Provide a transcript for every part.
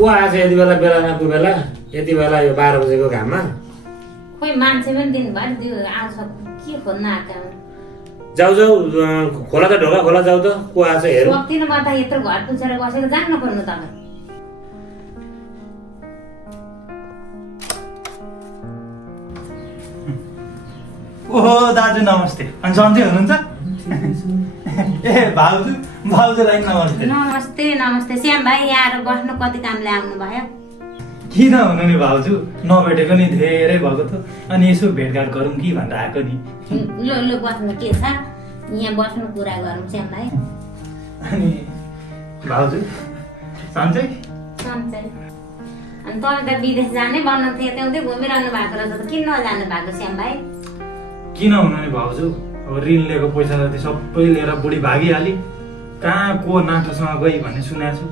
को आएछ यति बेला बेला बेला यति बेला यो 12 बजेको घाममा खोइ मान्छे पनि दिनभरि दियो आउँछ के खोज्न आएको जाऊ खोला त ढोका खोला जाऊ त को आएछ हेरौँ सक्दिनँ म त यत्रो घर पुछेर बसेको जान्न पर्नु तपाईँ ओहो दाजु नमस्ते अनि सन्चै हुनुहुन्छ ए भाउजूलाई नमस्ते नमस्ते श्याम भाइ यहाँ आएर बस्नु कति कामले आउनु भयो किन हुनु नि भाउजू नभेटेको नि धेरै भएको थियो अनि यसो भेटघाट गरौँ कि भनेर आएको नि ल बस्नु के छ यहाँ बस्नु कुरा गरौँ श्याम भाइ अनि भाउजू सन्चै अनि तपाईँ त विदेश जाने भन्नु थियो त्यहाँदै घुमिरहनु भएको रहेछ त किन नजानु भएको श्याम भाइ किन हुनु नि भाउजू अब ऋण लिएको पैसा जति सबै लिएर बुढी भागिहाली कहाँ को नाटोसँग गई भन्ने सुनेको छु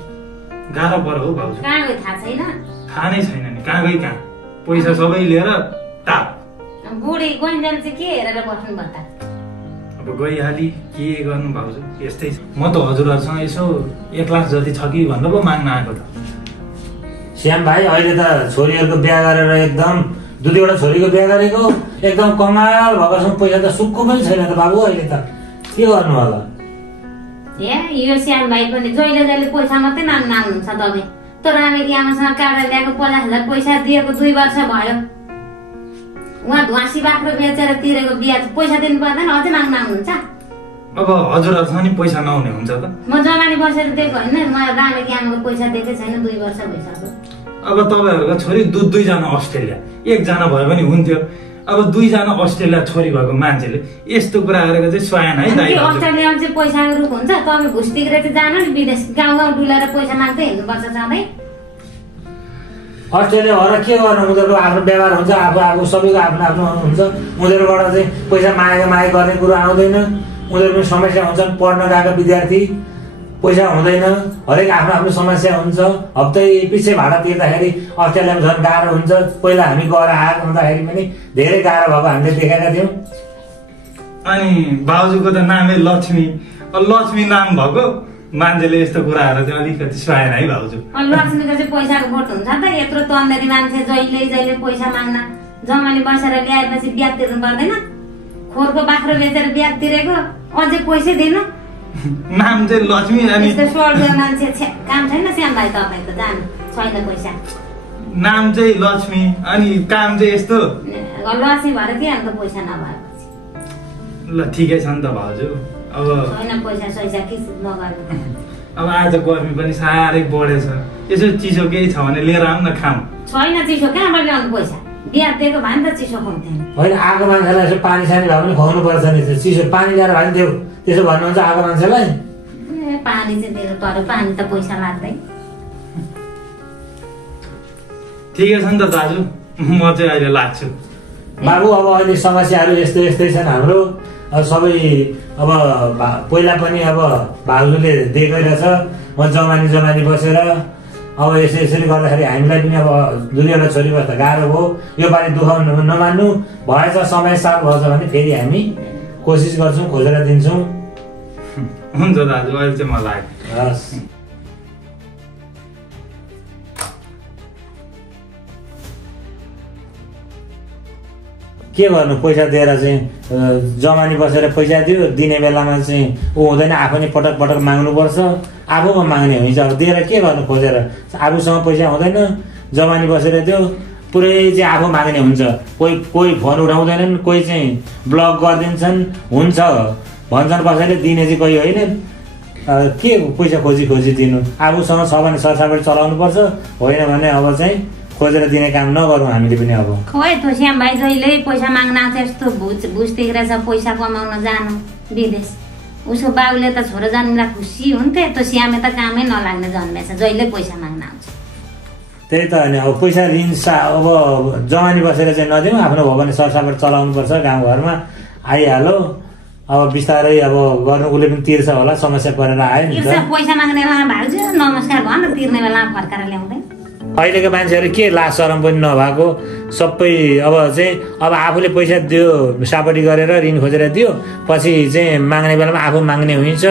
गाह्रो पर्यो हौ भाउजू कहाँ गयो थाहा छैन थाहा नै छैन नि कहाँ गई कहाँ पैसा सबै लिएर टाप बुढी गइन्जेल चाहिँ के हेरेर बस्नु भयो त अब गइहाली के गर्नु भाउजू यस्तै छ म त हजुरहरूसँग यसो 1 लाख जति छ कि भनेर पो माग्न आएको त श्याम भाइ अहिले त छोरीहरूको बिहा गरेर एकदम 2-2वटा छोरीको बिहा गरेको एकदम कमाल भएकोसँग पैसा त सुक्को पनि छैन त बाबु अहिले त के गर्नु होला ए यो श्याम भाइ पनि जहिले पैसा मात्रै माग्न आउनुहुन्छ तपाईँ तर आमेकी आमासँग काटेर ल्याएको 50,000 पैसा दिएको 2 वर्ष भयो उहाँ ध्वासी बाख्रो बेचेर तिरेको ब्याज पैसा दिनु पर्दैन अझै माग्न आउनुहुन्छ अब हजुरहरूसँग नि पैसा नहुने हुन्छ त म जमानी बसेर दिएको होइन म रामेकी आमाको पैसा दिएकै छैन 2 वर्ष भइसक्यो अब तपाईहरुको छोरी 2 जना अस्ट्रेलिया 1 जना भए पनि हुन्थ्यो अब 2 जना अस्ट्रेलिया छोरी भएको मान्छेले यस्तो कुरा गरेको चाहिँ स्वायन है दाइ अस्ट्रेलियामा चाहिँ पैसाको रुख हुन्छ तपाईँ घुस तिरेर चाहिँ जानु नि विदेश गाउँ डुलेर पैसा माग्दै हिँड्नुपर्छ सधैँ अस्ट्रेलिया भएर के गर्नु उनीहरूको आफ्नो व्यवहार हुन्छ आफू सबैको आफ्नो आफ्नो हुन्छ उनीहरूबाट चाहिँ पैसा मागे गर्ने कुरो आउँदैन उनीहरूको समस्या हुन्छन् पढ्न गएको विद्यार्थी पैसा हुँदैन हरेक आफ्नो आफ्नो समस्या हुन्छ हप्तै पछि भाडा तिर्दाखेरि अस्ट्रेलियामा झन् गाह्रो हुन्छ पहिला हामी गएर आएको हुँदाखेरि पनि धेरै गाह्रो भएको हामीले देखेका थियौँ अनि बाबुजुको त नामै लक्ष्मी नाम भएको मान्छेले यस्तो कुराहरू चाहिँ अलिकति स्वाएन है बाबुजु लक्ष्मीको चाहिँ पैसाको बोट हुन्छ त यत्रो तन्देरी मान्छे जहिले पैसा माग्न जमानी बसेर ल्याएपछि ब्याज तिर्नु पर्दैन खोरको बाख्रो बेचेर ब्याज तिरेको अझै पैसै दिनु नाम चाहिँ लक्ष्मी अनि स्वर्ग मान्छे काम छैन श्याम भाइ तपाईँको जानु छैन पैसा नाम चाहिँ लक्ष्मी अनि काम चाहिँ यस्तो लक्ष्मी भएर के अन्त पैसा नभएपछि ल ठिकै छ नि त भाउजू अब छैन पैसा सैसा के नगर्नु अब आज गर्मी पनि साह्रै बढेछ यसो चिसो केही छ भने लिएर आउँ न खाऊँ छैन चिसो कहाँबाट ल्याउनु पैसा बिहा दिएको भए नि त चिसो खुवाउँथेन होइन आएको मान्छेलाई यसो पानी सानी भए पनि खुवाउनु पर्छ नि चिसो पानी ल्याएर भए पनि देऊ त्यसो भन्नुहुन्छ आएको मान्छेलाई ए पानी चाहिँ दिनु पर्यो पानी त पैसा लाग्दै ठिकै छ नि त दाजु म चाहिँ अहिले लाग्छु बाबु अब अहिले समस्याहरू यस्तै छन् हाम्रो अब सबै अब पहिला पनि अब भाउजूले दिएकै रहेछ म जमानी बसेर अब यसरी गर्दाखेरि हामीलाई पनि अब 2 छोरी बस्दा गाह्रो भयो यो पालि दुःख नमान्नु भएछ समय साल भएछ भने फेरि हामी कोसिस गर्छौँ खोजेर दिन्छौँ हुन्छ दाजु अहिले चाहिँ मलाई हस् के गर्नु पैसा दिएर चाहिँ जमानी बसेर पैसा दियो दिने बेलामा चाहिँ ऊ हुँदैन आफू नै पटक माग्नुपर्छ आफूमा माग्ने हुन्छ अब दिएर के गर्नु खोजेर आफूसँग पैसा हुँदैन जमानी बसेर दियो पुरै चाहिँ आफू माग्ने हुन्छ कोही फोन उठाउँदैनन् कोही चाहिँ ब्लक गरिदिन्छन् हुन्छ भन्छन् कसैले दिने चाहिँ कोही होइन के पैसा खोजी दिनु आफूसँग छ भने सरसापट चलाउनु पर्छ होइन भने अब चाहिँ खोजेर दिने काम नगरौँ हामीले पनि अब खोइ त श्याम भाइ जहिले पैसा माग्न आउँछ यस्तो भुज तिरेछ पैसा कमाउन जानु विदेश उसको बाबुले त छोरा जन्मिँदा खुसी हुन्थे त श्यामे त कामै नलाग्ने जन्मेछ जहिले पैसा माग्न आउँछ त्यही त होइन अब पैसा ऋण अब जमानी बसेर चाहिँ नदिउँ आफ्नो भयो भने सरसापट चलाउनु पर्छ गाउँघरमा आइहाल्यो अब बिस्तारै अब गर्नु उसले पनि तिर्छ होला समस्या परेर आयो नि त पैसा माग्ने बेलामा भाउजू नमस्कार भन तिर्ने बेलामा फर्काएर ल्याउँदै अहिलेको मान्छेहरू के लाज शरम पनि नभएको सबै अब चाहिँ अब आफूले पैसा दियो सापटी गरेर ऋण खोजेर दियो पछि चाहिँ माग्ने बेलामा आफू माग्ने हुन्छ